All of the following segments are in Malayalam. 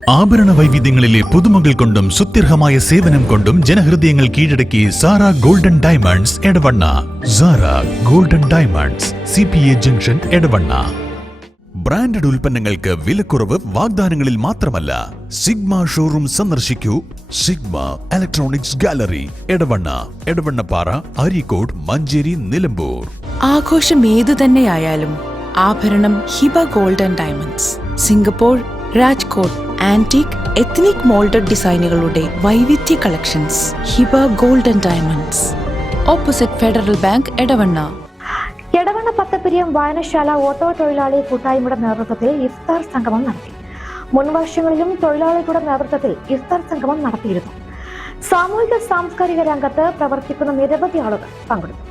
ആഭരണ വൈവിധ്യങ്ങളിലെ പുതുമകൾ കൊണ്ടും സുത്യർഹമായ സേവനം കൊണ്ടും ജനഹൃദയങ്ങൾ കീഴടക്കി Sara golden diamonds Edavanna. Sara golden diamonds, CPA junction, Edavanna. Branded ഉൽപ്പന്നങ്ങൾക്ക് വിലക്കുറവ് വാഗ്ദാനങ്ങളിൽ മാത്രമല്ല. സിഗ്മ ഷോറൂം സന്ദർശിക്കൂ. Sigma electronics gallery, Edavanna, Edavannappara, Areekode, Manjeri, Nilambur. ആഘോഷം ഏതു തന്നെയായാലും ആഭരണം Hiba golden diamonds. Singapore, Rajkot antique, ethnic moulded ഡിസൈനുകളുടെ വൈവിധ്യ collections. Hiba golden diamonds, opposite Federal Bank, Edavanna. Edavanna Pathappiriyam വായനശാല ഓട്ടോ തൊഴിലാളി കൂട്ടായ്മയുടെ നേതൃത്വത്തിൽ ഇഫ്താർ സംഗമം നടത്തി. മുൻ വർഷങ്ങളിലും തൊഴിലാളികളുടെ നേതൃത്വത്തിൽ ഇഫ്താർ സംഗമം നടത്തിയിരുന്നു. സാമൂഹിക സാംസ്കാരിക രംഗത്ത് പ്രവർത്തിക്കുന്ന നിരവധി ആളുകൾ പങ്കെടുത്തു.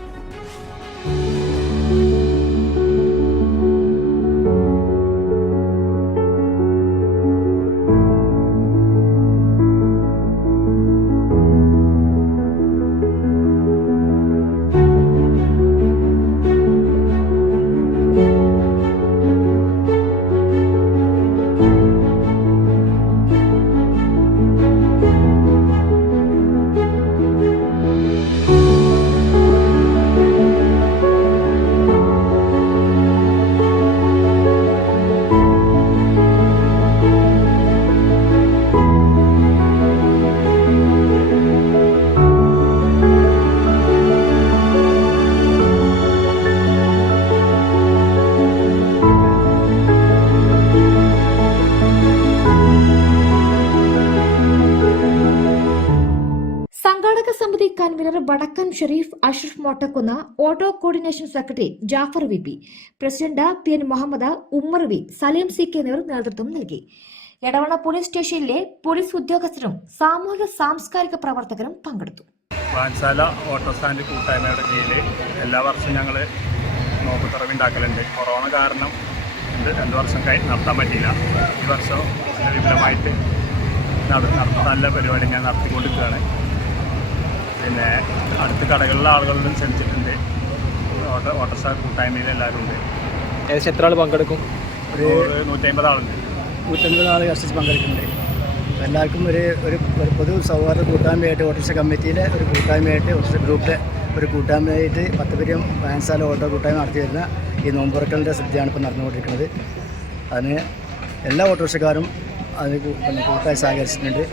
സംഘാടക സമിതി convener Vadakkan Sharif Ashraf Mottakkunnu, auto coordination secretary Jafar VP, president PN Muhammad, Ummar V, Saleem CK എന്നിവർ നേതൃത്വം നൽകി. എടവണ്ണ പോലീസ് സ്റ്റേഷനിലെ പോലീസ് ഉദ്യോഗസ്ഥരും സാമൂഹിക സാംസ്കാരിക പ്രവർത്തകരും പങ്കെടുത്തു. വായനശാല ഓട്ടോ സ്റ്റാൻഡ് കൂട്ടായ്മയുടെ കീഴിൽ എല്ലാ വർഷവും ഞങ്ങൾ നോക്കുതറവ് ഉണ്ടാക്കലുണ്ട്. കൊറോണ കാരണം 2 വർഷം നടത്താൻ പറ്റിയില്ല. ഈ വർഷം വിപുലമായിട്ട് നല്ല പരിപാടി ഞാൻ നടത്തിക്കൊണ്ടിരിക്കുകയാണ്. പിന്നെ അടുത്ത കടകളിലെ ആളുകളിലും ക്ഷണിച്ചിട്ടുണ്ട്. ഓട്ടോസ്റ്റാർ കൂട്ടായ്മയിൽ എല്ലാവരും ഉണ്ട്. ഏകദേശം എത്ര ആൾ പങ്കെടുക്കും? ഒരു 150 ആളുണ്ട്. 150 ആൾ കഷ്ടിച്ച് പങ്കെടുക്കുന്നുണ്ട്. എല്ലാവർക്കും ഒരു പൊതു സൗഹാർദ്ദ കൂട്ടായ്മയായിട്ട് ഓട്ടോറിക്ഷ കമ്മിറ്റിയിലെ ഒരു കൂട്ടായ്മയായിട്ട് ഓട്ടോറിക്ഷ ഗ്രൂപ്പിലെ ഒരു കൂട്ടായ്മയായിട്ട് പത്തപ്പിരിയം വായനശാല ഓട്ടോ കൂട്ടായ്മ നടത്തി വരുന്ന ഈ നോമ്പുറക്കലിൻ്റെ ശ്രദ്ധയാണ് ഇപ്പോൾ നടന്നുകൊണ്ടിരിക്കുന്നത്. അതിന് എല്ലാ ഓട്ടോറിക്ഷക്കാരും അതിന് കൂട്ടായി സഹകരിച്ചിട്ടുണ്ട്.